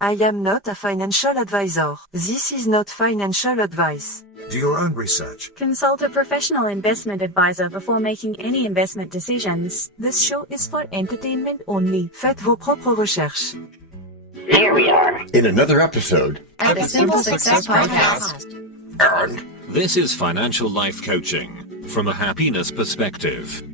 I am not a financial advisor. This is not financial advice. Do your own research. Consult a professional investment advisor before making any investment decisions. This show is for entertainment only. Faites vos propres recherches. Here we are in another episode of the Simple Success Podcast. And this is financial life coaching from a happiness perspective.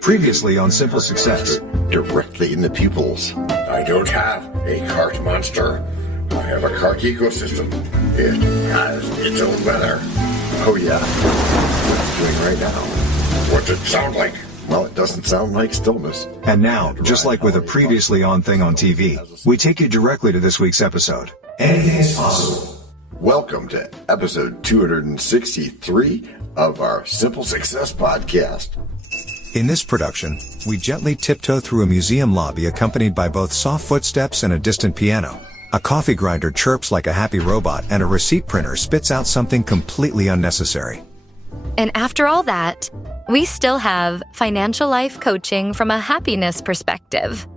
Previously on Simple Success. Directly in the pupils. I don't have a cart monster. I have a cart ecosystem. It has its own weather. Oh yeah? What it's doing right now. What's it sound like? Well, it doesn't sound like stillness. And now, just like with a previously on thing on TV, we take you directly to this week's episode. Anything is possible. Welcome to episode 263 of our Simple Success Podcast. In this production, we gently tiptoe through a museum lobby accompanied by both soft footsteps and a distant piano. A coffee grinder chirps like a happy robot, and a receipt printer spits out something completely unnecessary. And after all that, we still have financial life coaching from a happiness perspective.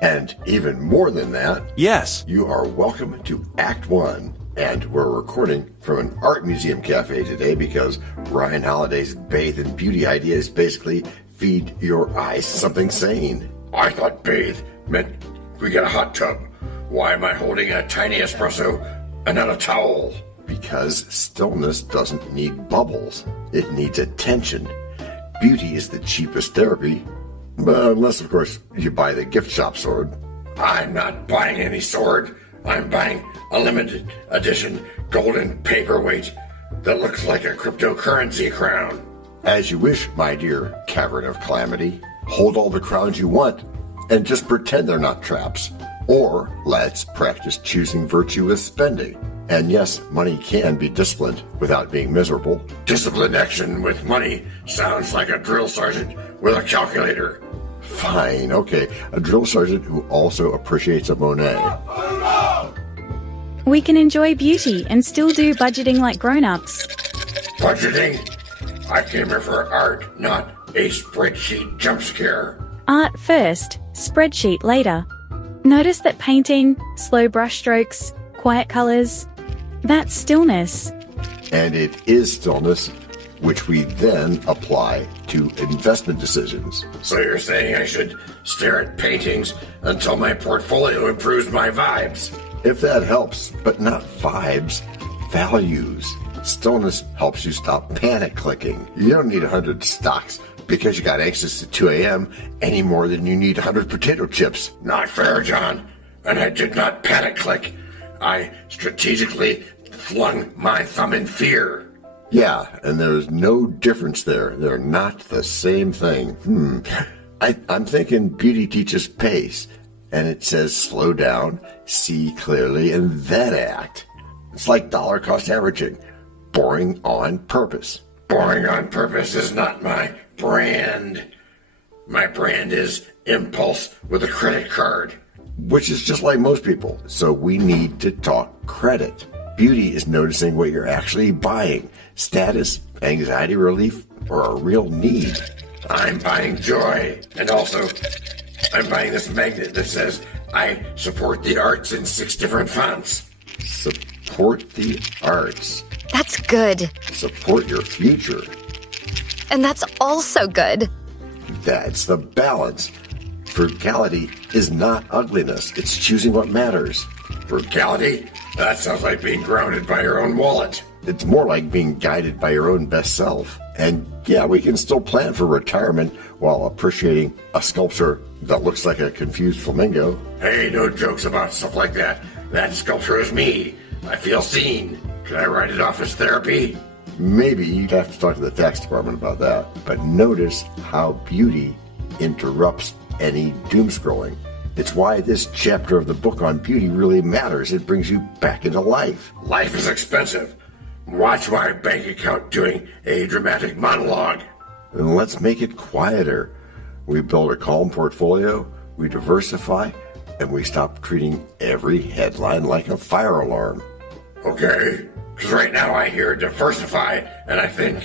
And even more than that, yes, you are welcome to Act 1. And we're recording from an art museum cafe today because Ryan Holiday's bathe and beauty idea is basically feed your eyes something sane. I thought bathe meant we get a hot tub. Why am I holding a tiny espresso and not a towel? Because stillness doesn't need bubbles. It needs attention. Beauty is the cheapest therapy. Unless, of course, you buy the gift shop sword. I'm not buying any sword. I'm buying a limited edition golden paperweight that looks like a cryptocurrency crown. As you wish, my dear cavern of calamity. Hold all the crowns you want and just pretend they're not traps. Or let's practice choosing virtue with spending. And yes, money can be disciplined without being miserable. Disciplined action with money sounds like a drill sergeant with a calculator. Fine, okay, a drill sergeant who also appreciates a Monet. We can enjoy beauty and still do budgeting like grown-ups. Budgeting? I came here for art, not a spreadsheet jump scare. Art first, spreadsheet later. Notice that painting, slow brush strokes, quiet colors, that's stillness. And it is stillness, which we then apply to investment decisions. So you're saying I should stare at paintings until my portfolio improves my vibes? If that helps, but not vibes, values. Stillness helps you stop panic clicking. You don't need 100 stocks because you got anxious at 2 a.m. any more than you need 100 potato chips. Not fair, John. And I did not panic click. I strategically flung my thumb in fear. Yeah, and there's no difference there. They're not the same thing. I'm thinking beauty teaches pace. And it says slow down, see clearly, and then act. It's like dollar cost averaging. Boring on purpose. Boring on purpose is not my brand. My brand is impulse with a credit card. Which is just like most people. So we need to talk credit. Beauty is noticing what you're actually buying. Status, anxiety relief, or a real need. I'm buying joy. And also, I'm buying this magnet that says, I support the arts in 6 different fonts. Support the arts. That's good. Support your future. And that's also good. That's the balance. Frugality is not ugliness. It's choosing what matters. Frugality? That sounds like being grounded by your own wallet. It's more like being guided by your own best self. And yeah, we can still plan for retirement while appreciating a sculpture that looks like a confused flamingo. Hey, no jokes about stuff like that. That sculpture is me. I feel seen. Can I write it off as therapy? Maybe you'd have to talk to the tax department about that. But notice how beauty interrupts any doom scrolling. It's why this chapter of the book on beauty really matters. It brings you back into life. Life is expensive. Watch my bank account doing a dramatic monologue. And let's make it quieter. We build a calm portfolio, we diversify, and we stop treating every headline like a fire alarm. Okay, because right now I hear diversify, and I think,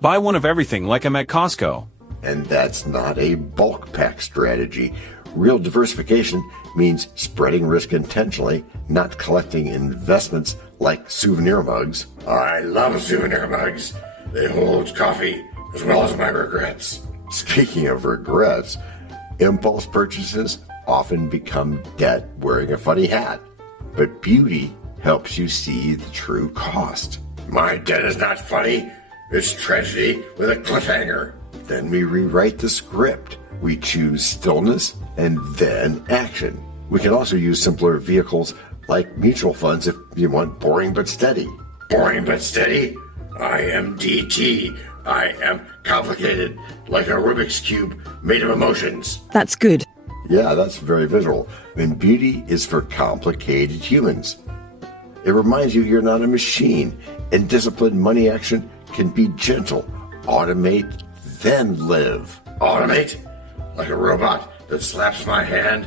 Buy one of everything like I'm at Costco. And that's not a bulk pack strategy. Real diversification means spreading risk intentionally, not collecting investments like souvenir mugs. I love souvenir mugs. They hold coffee as well as my regrets. Speaking of regrets, impulse purchases often become debt wearing a funny hat. But beauty helps you see the true cost. My debt is not funny. It's tragedy with a cliffhanger. Then we rewrite the script. We choose stillness and then action. We can also use simpler vehicles like mutual funds if you want boring but steady. Boring but steady? I am DT. I am complicated, like a Rubik's Cube made of emotions. That's good. Yeah, that's very visual. And beauty is for complicated humans. It reminds you you're not a machine, and disciplined money action can be gentle. Automate, then live. Automate? Like a robot that slaps my hand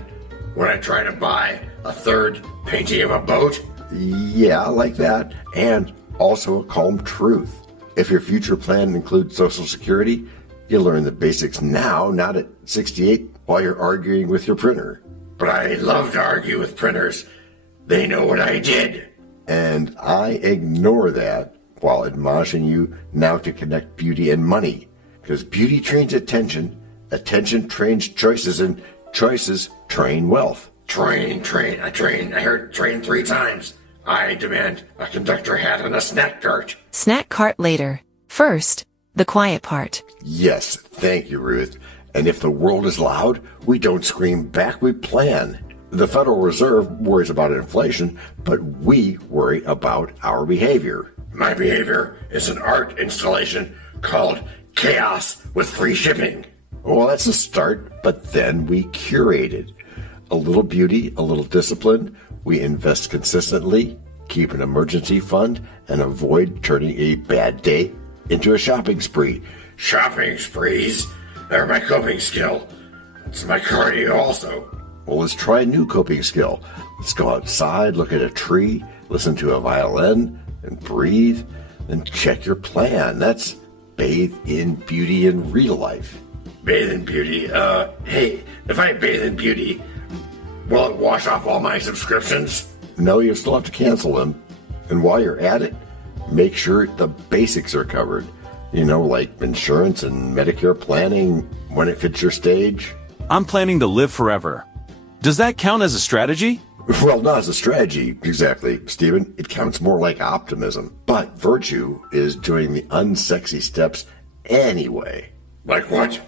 when I try to buy a third painting of a boat? Yeah, like that. And also a calm truth. If your future plan includes Social Security, you learn the basics now, not at 68 while you're arguing with your printer. But I love to argue with printers. They know what I did. And I ignore that while admonishing you now to connect beauty and money. Because beauty trains attention, attention trains choices, and choices train wealth. Train. I heard train 3 times. I demand a conductor hat and a snack cart. Snack cart later. First, the quiet part. Yes, thank you, Ruth. And if the world is loud, we don't scream back, we plan. The Federal Reserve worries about inflation, but we worry about our behavior. My behavior is an art installation called Chaos with Free Shipping. Well, that's a start, but then we curate it. A little beauty, a little discipline. We invest consistently, keep an emergency fund, and avoid turning a bad day into a shopping spree. Shopping sprees? They're my coping skill. It's my cardio also. Well, let's try a new coping skill. Let's go outside, look at a tree, listen to a violin, and breathe. Then check your plan. That's bathe in beauty in real life. Bathe in beauty? Hey, if I bathe in beauty, will it wash off all my subscriptions? No, you still have to cancel them. And while you're at it, make sure the basics are covered. You know, like insurance and Medicare planning when it fits your stage. I'm planning to live forever. Does that count as a strategy? Well, not as a strategy, exactly, Stephen. It counts more like optimism. But virtue is doing the unsexy steps anyway. Like what?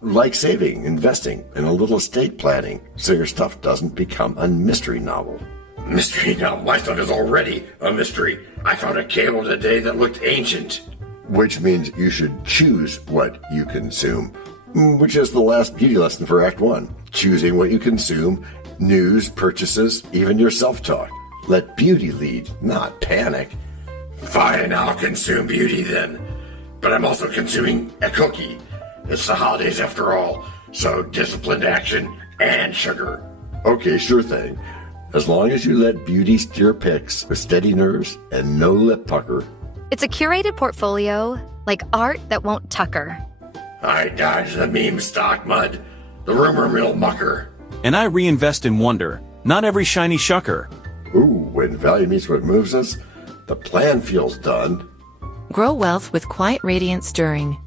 Like saving, investing, and a little estate planning, so your stuff doesn't become a mystery novel. Mystery novel? My stuff is already a mystery. I found a cable today that looked ancient. Which means you should choose what you consume, which is the last beauty lesson for Act 1. Choosing what you consume, news, purchases, even your self-talk. Let beauty lead, not panic. Fine, I'll consume beauty then. But I'm also consuming a cookie. It's the holidays after all, so disciplined action and sugar. Okay, sure thing. As long as you let beauty steer picks with steady nerves and no lip pucker. It's a curated portfolio, like art that won't tucker. I dodge the meme stock mud, the rumor mill mucker. And I reinvest in wonder, not every shiny shucker. Ooh, when value meets what moves us, the plan feels done. Grow wealth with quiet radiance stirring.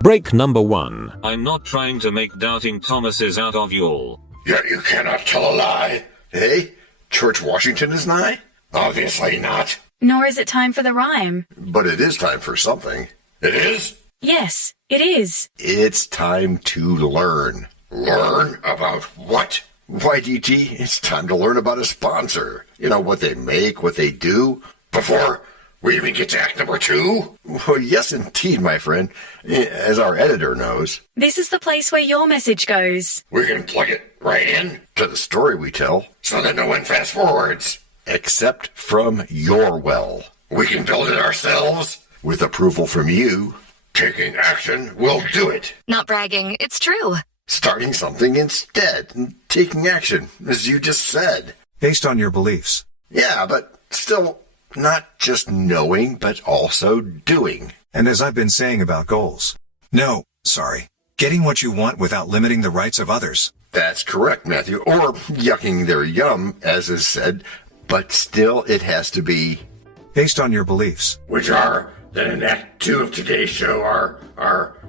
Break number 1. I'm not trying to make doubting Thomases out of y'all. Yet you cannot tell a lie. Hey, George Washington is nigh? Obviously not. Nor is it time for the rhyme. But it is time for something. It is? Yes, it is. It's time to learn. Learn about what? Why, DT, it's time to learn about a sponsor. You know, what they make, what they do. Before we even get to act number 2? Well, yes, indeed, my friend. As our editor knows. This is the place where your message goes. We can plug it right in to the story we tell. So that no one fast forwards. Except from your well. We can build it ourselves. With approval from you. Taking action will do it. Not bragging, it's true. Starting something instead and taking action, as you just said. Based on your beliefs. Yeah, but still not just knowing, but also doing. And as I've been saying about goals. No, sorry. Getting what you want without limiting the rights of others. That's correct, Matthew. Or yucking their yum, as is said, but still it has to be based on your beliefs. Which are, that in Act 2 of today's show are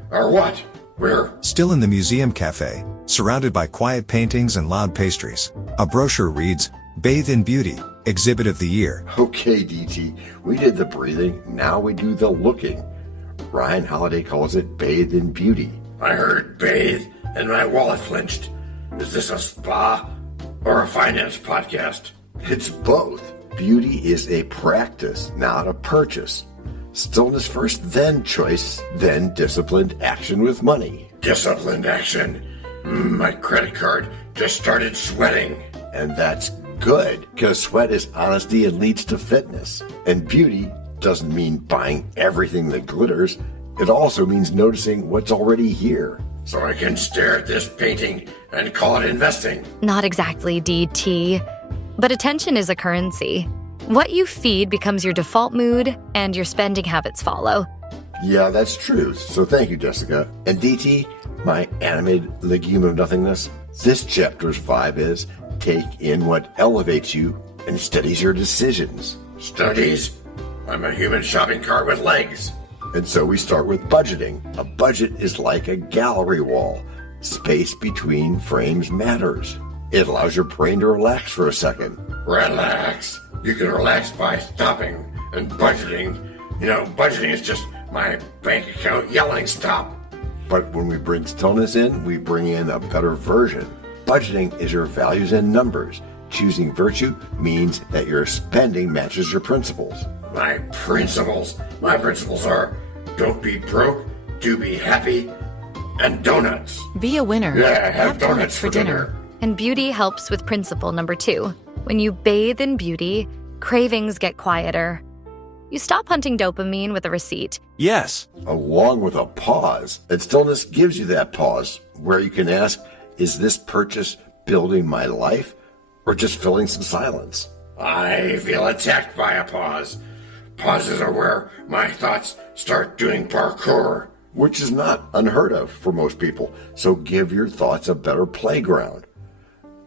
what? We're still in the museum cafe, surrounded by quiet paintings and loud pastries. A brochure reads, Bathe in Beauty, Exhibit of the Year. Okay, DT, we did the breathing, now we do the looking. Ryan Holiday calls it Bathe in Beauty. I heard bathe and my wallet flinched. Is this a spa or a finance podcast? It's both. Beauty is a practice, not a purchase. Stillness first, then choice, then disciplined action with money. Disciplined action? My credit card just started sweating. And that's good, because sweat is honesty and leads to fitness. And beauty doesn't mean buying everything that glitters. It also means noticing what's already here. So I can stare at this painting and call it investing. Not exactly, DT. But attention is a currency. What you feed becomes your default mood, and your spending habits follow. Yeah, that's true. So thank you, Jessica. And DT, my animated legume of nothingness, this chapter's vibe is take in what elevates you and steadies your decisions. Studies? I'm a human shopping cart with legs. And so we start with budgeting. A budget is like a gallery wall. Space between frames matters. It allows your brain to relax for a second. Relax? You can relax by stopping and budgeting. You know, budgeting is just my bank account yelling stop. But when we bring stillness in, we bring in a better version. Budgeting is your values and numbers. Choosing virtue means that your spending matches your principles. My principles? My principles are don't be broke, do be happy, and donuts. Be a winner. Yeah, have donuts for dinner. And beauty helps with principle number 2. When you bathe in beauty, cravings get quieter. You stop hunting dopamine with a receipt. Yes. Along with a pause. And stillness gives you that pause where you can ask, is this purchase building my life or just filling some silence? I feel attacked by a pause. Pauses are where my thoughts start doing parkour. Which is not unheard of for most people. So give your thoughts a better playground.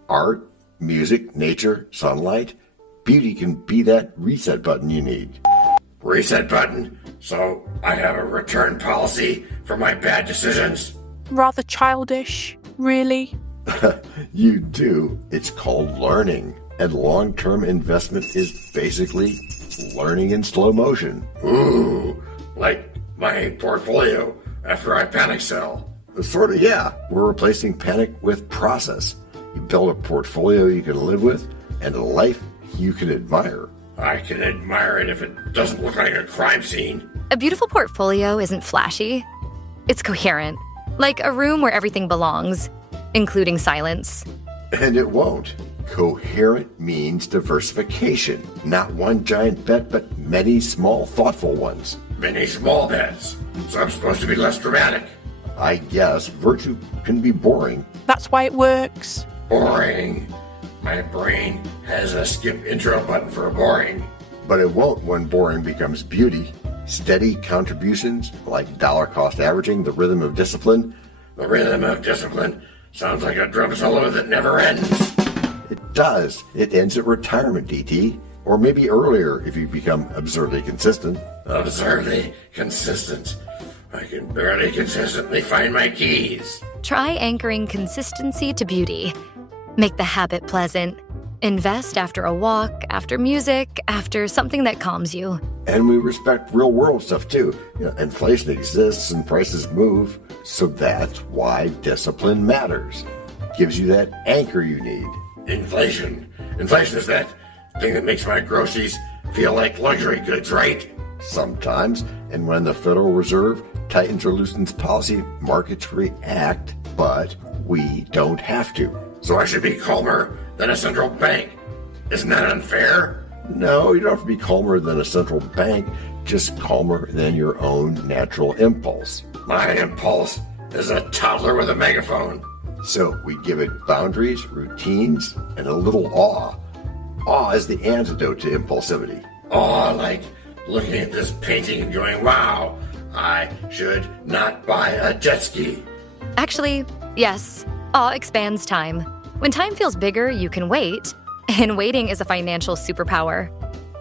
Art, music, nature, sunlight, beauty can be that reset button you need. Reset button? So I have a return policy for my bad decisions? Rather childish, really. You do. It's called learning. And long-term investment is basically learning in slow motion. Ooh, like my portfolio after I panic sell. Sort of, yeah. We're replacing panic with process. You build a portfolio you can live with and a life you can admire. I can admire it if it doesn't look like a crime scene. A beautiful portfolio isn't flashy. It's coherent, like a room where everything belongs, including silence. And it won't. Coherent means diversification. Not one giant bet, but many small, thoughtful ones. Many small bets. So I'm supposed to be less dramatic. I guess virtue can be boring. That's why it works. Boring. My brain has a skip intro button for boring. But it won't when boring becomes beauty. Steady contributions, like dollar cost averaging, the rhythm of discipline. The rhythm of discipline sounds like a drum solo that never ends. It does. It ends at retirement, DT. Or maybe earlier if you become absurdly consistent. Absurdly consistent. I can barely consistently find my keys. Try anchoring consistency to beauty. Make the habit pleasant. Invest after a walk, after music, after something that calms you. And we respect real world stuff too. Inflation exists and prices move. So that's why discipline matters. Gives you that anchor you need. Inflation. Inflation is that thing that makes my groceries feel like luxury goods, right? Sometimes. And when the Federal Reserve tightens or loosens policy, markets react, but we don't have to. So I should be calmer than a central bank. Isn't that unfair? No, you don't have to be calmer than a central bank, just calmer than your own natural impulse. My impulse is a toddler with a megaphone. So we give it boundaries, routines, and a little awe. Awe is the antidote to impulsivity. Awe, like looking at this painting and going, wow, I should not buy a jet ski. Actually, yes. Awe expands time. When time feels bigger, you can wait. And waiting is a financial superpower.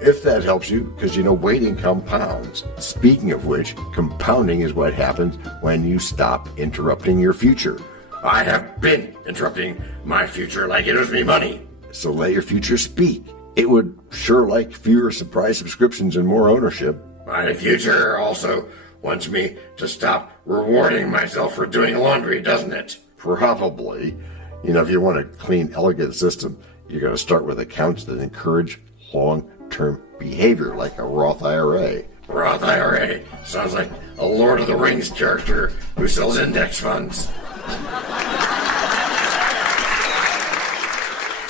If that helps you, because waiting compounds. Speaking of which, compounding is what happens when you stop interrupting your future. I have been interrupting my future like it owes me money. So let your future speak. It would sure like fewer surprise subscriptions and more ownership. My future also wants me to stop rewarding myself for doing laundry, doesn't it? Probably. If you want a clean, elegant system, you're going to start with accounts that encourage long-term behavior, like a Roth IRA. Roth IRA sounds like a Lord of the Rings character who sells index funds.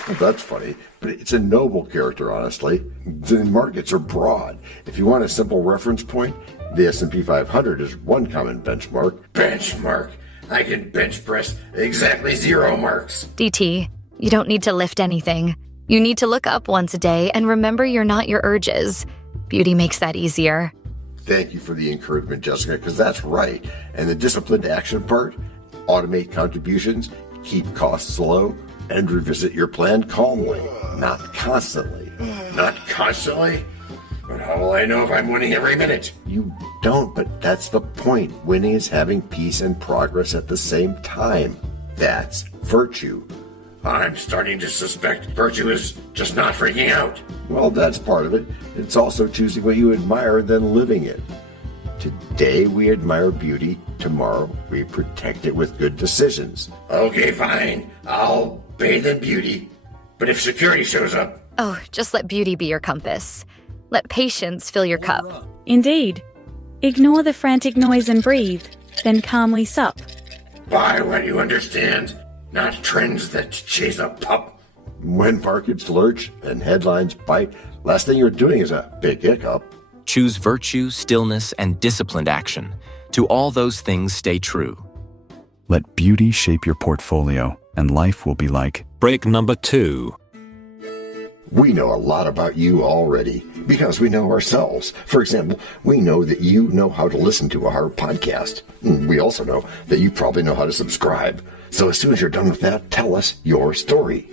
Well, that's funny, but it's a noble character, honestly. The markets are broad. If you want a simple reference point, the S&P 500 is one common benchmark. Benchmark? I can bench press exactly 0 marks. DT, you don't need to lift anything. You need to look up once a day and remember you're not your urges. Beauty makes that easier. Thank you for the encouragement, Jessica, because that's right. And the disciplined action part, automate contributions, keep costs low, and revisit your plan calmly, not constantly. Not constantly? But how will I know if I'm winning every minute? You don't, but that's the point. Winning is having peace and progress at the same time. That's virtue. I'm starting to suspect virtue is just not freaking out. Well, that's part of it. It's also choosing what you admire and then living it. Today we admire beauty. Tomorrow we protect it with good decisions. Okay, fine. I'll bathe in beauty. But if security shows up... Oh, just let beauty be your compass. Let patience fill your cup. Indeed. Ignore the frantic noise and breathe, then calmly sup. Buy what you understand, not trends that chase a pup. When markets lurch and headlines bite, last thing you're doing is a big hiccup. Choose virtue, stillness, and disciplined action. To all those things stay true. Let beauty shape your portfolio, and life will be like... Break number 2. We know a lot about you already because we know ourselves. For example, we know that you know how to listen to our podcast. We also know that you probably know how to subscribe. So as soon as you're done with that, tell us your story.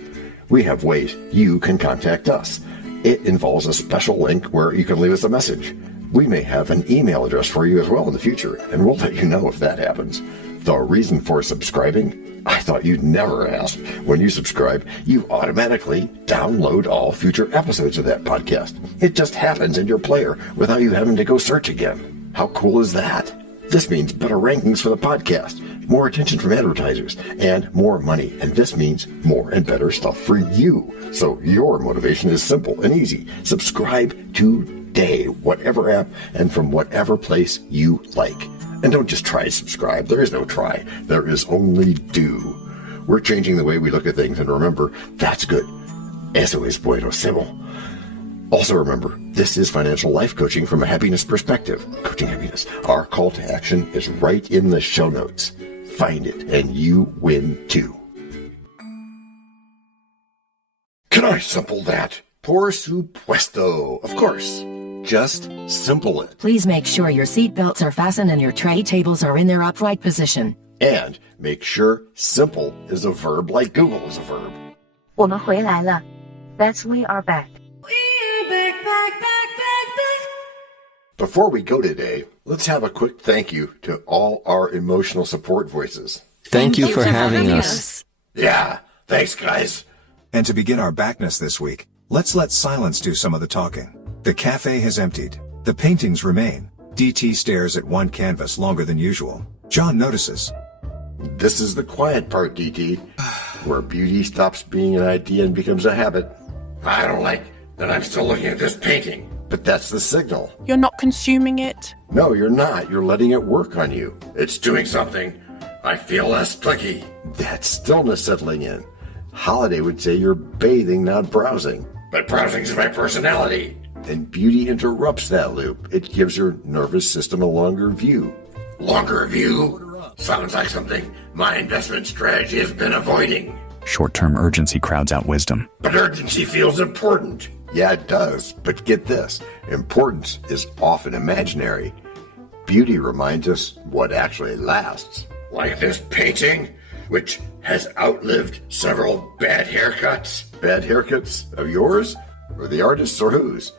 We have ways you can contact us. It involves a special link where you can leave us a message. We may have an email address for you as well in the future, and we'll let you know if that happens. The reason for subscribing? I thought you'd never ask. When you subscribe, you automatically download all future episodes of that podcast. It just happens in your player without you having to go search again. How cool is that? This means better rankings for the podcast, more attention from advertisers, and more money. And this means more and better stuff for you. So your motivation is simple and easy. Subscribe today, whatever app and from whatever place you like. And don't just try to subscribe. There is no try. There is only do. We're changing the way we look at things, and remember, that's good. Eso es buenísimo. Also remember, this is financial life coaching from a happiness perspective. Coaching happiness. Our call to action is right in the show notes. Find it, and you win too. Can I simple that? Por supuesto. Of course. Just simple it. Please make sure your seatbelts are fastened and your tray tables are in their upright position. And make sure simple is a verb like Google is a verb. 我们回来了. That's we are back. Before we go today, let's have a quick thank you to all our emotional support voices. Thank you for having us. Yeah, thanks guys. And to begin our backness this week, let's let silence do some of the talking. The cafe has emptied. The paintings remain. DT stares at one canvas longer than usual. John notices. This is the quiet part, DT, where beauty stops being an idea and becomes a habit. I don't like that I'm still looking at this painting. But that's the signal. You're not consuming it? No, you're not. You're letting it work on you. It's doing something. I feel less clicky. That stillness settling in. Holiday would say you're bathing, not browsing. But browsing's my personality. And beauty interrupts that loop. It gives your nervous system a longer view. Longer view? Sounds like something my investment strategy has been avoiding. Short-term urgency crowds out wisdom. But urgency feels important. Yeah, it does. But get this. Importance is often imaginary. Beauty reminds us what actually lasts. Like this painting, which has outlived several bad haircuts. Bad haircuts of yours? Or the artist's or whose?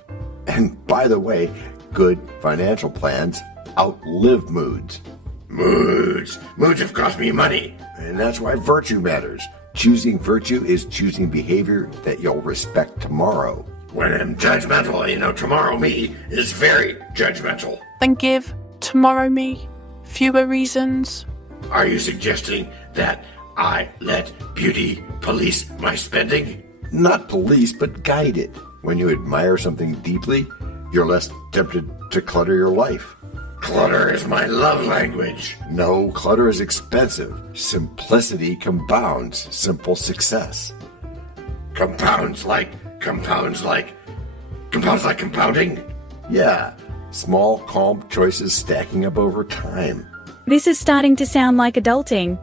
And by the way, good financial plans outlive moods. Moods have cost me money. And that's why virtue matters. Choosing virtue is choosing behavior that you'll respect tomorrow. When I'm judgmental, tomorrow me is very judgmental. Then give tomorrow me fewer reasons. Are you suggesting that I let beauty police my spending? Not police, but guide it. When you admire something deeply, you're less tempted to clutter your life. Clutter is my love language. No, clutter is expensive. Simplicity compounds simple success. Compounds like compounding? Yeah, small, calm choices stacking up over time. This is starting to sound like adulting.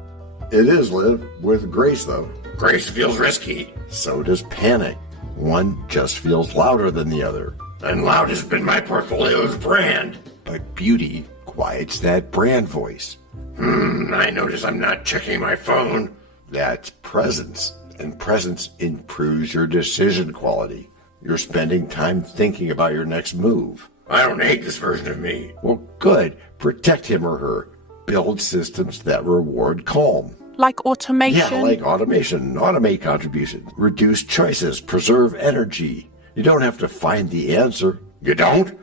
It is, Liv, with grace though. Grace feels risky. So does panic. One just feels louder than the other. And loud has been my portfolio's brand. But beauty quiets that brand voice. I notice I'm not checking my phone. That's presence. And presence improves your decision quality. You're spending time thinking about your next move. I don't hate this version of me. Well, good. Protect him or her. Build systems that reward calm. Like automation? Yeah, like automation. Automate contributions. Reduce choices. Preserve energy. You don't have to find the answer. You don't?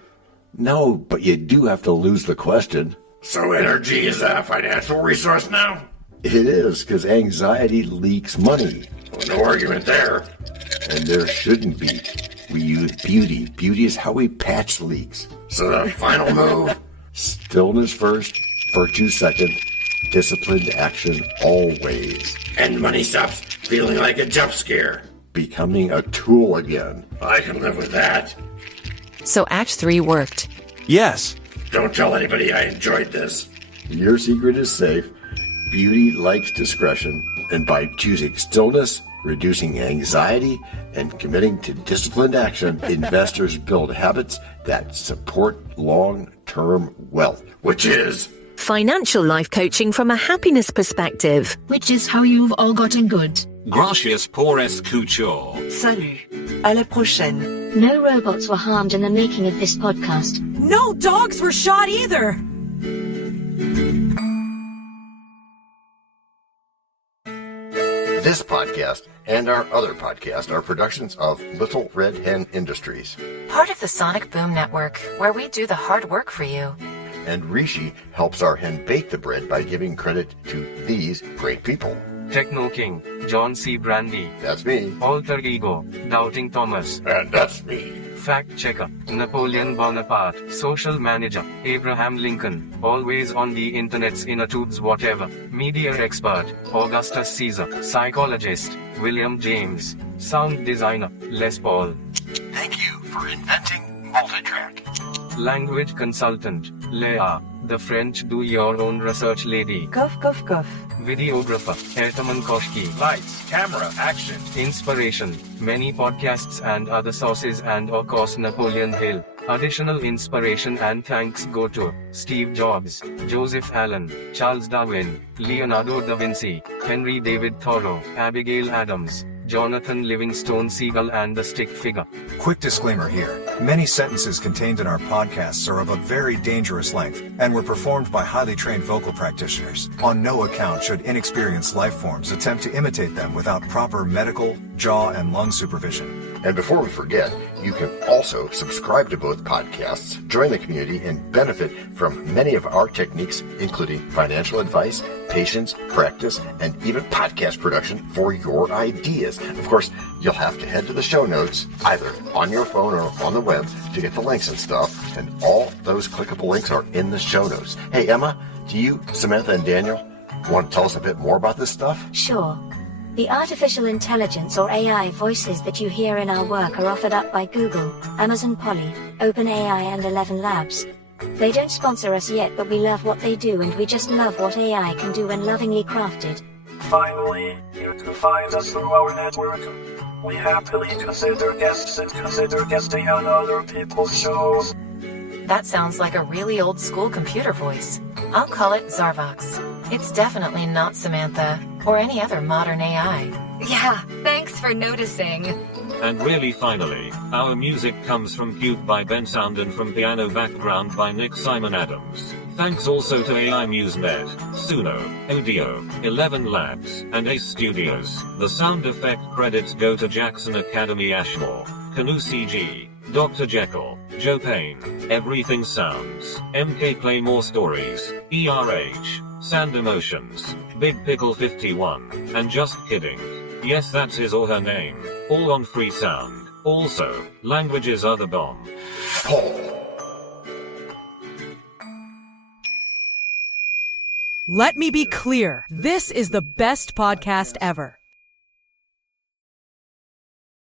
No, but you do have to lose the question. So energy is a financial resource now? It is, because anxiety leaks money. Well, no argument there. And there shouldn't be. We use beauty. Beauty is how we patch leaks. So the final move? Stillness first, virtue second, disciplined action always. And money stops feeling like a jump scare. Becoming a tool again. I can live with that. So Act 3 worked. Yes. Don't tell anybody I enjoyed this. Your secret is safe. Beauty likes discretion. And by choosing stillness, reducing anxiety, and committing to disciplined action, investors build habits that support long-term wealth. Which is? Financial life coaching from a happiness perspective. Which is how you've all gotten good. Gracias por escuchar. Salut. À la prochaine. No robots were harmed in the making of this podcast. No dogs were shot either. This podcast and our other podcast are productions of Little Red Hen Industries. Part of the Sonic Boom Network, where we do the hard work for you. And Rishi helps our hen bake the bread by giving credit to these great people. Techno King, John Brandy. That's me. Alter Ego, Doubting Thomas. And that's me. Fact Checker, Napoleon Bonaparte. Social Manager, Abraham Lincoln. Always on the internet's inner tubes whatever. Media Expert, Augustus Caesar. Psychologist, William James. Sound Designer, Les Paul. Thank you for inventing multitrack. Language Consultant, Leah. The French do-your-own research lady. Cough, cough, cough. Videographer, Ertaman Koshki. Lights, camera, action. Inspiration, many podcasts and other sources and of course Napoleon Hill. Additional inspiration and thanks go to Steve Jobs, Joseph Allen, Charles Darwin, Leonardo da Vinci, Henry David Thoreau, Abigail Adams, Jonathan Livingstone Seagull and the Stick Figure. Quick disclaimer here. Many sentences contained in our podcasts are of a very dangerous length and were performed by highly trained vocal practitioners. On no account should inexperienced life forms attempt to imitate them without proper medical, jaw, and lung supervision. And before we forget, you can also subscribe to both podcasts, join the community, and benefit from many of our techniques, including financial advice, patience, practice, and even podcast production for your ideas. Of course, you'll have to head to the show notes, either on your phone or on the web, to get the links and stuff, and all those clickable links are in the show notes. Hey, Emma, do you, Samantha, and Daniel want to tell us a bit more about this stuff? Sure. The artificial intelligence or AI voices that you hear in our work are offered up by Google, Amazon Polly, OpenAI and ElevenLabs. They don't sponsor us yet, but we love what they do and we just love what AI can do when lovingly crafted. Finally, you can find us through our network. We happily consider guests and consider guesting on other people's shows. That sounds like a really old school computer voice. I'll call it Zarvox. It's definitely not Samantha, or any other modern AI. Yeah, thanks for noticing. And really finally, our music comes from Cube by Ben Sound and from Piano Background by Nick Simon Adams. Thanks also to AI MuseNet, Suno, Audio, ElevenLabs, and Ace Studios. The sound effect credits go to Jackson Academy Ashmore, Canoe CG, Dr. Jekyll, Joe Payne, Everything Sounds, MK Play More Stories, ERH, Sand Emotions, Big Pickle 51, and Just Kidding. Yes, that's his or her name. All on free sound. Also, languages are the bomb. Let me be clear. This is the best podcast ever.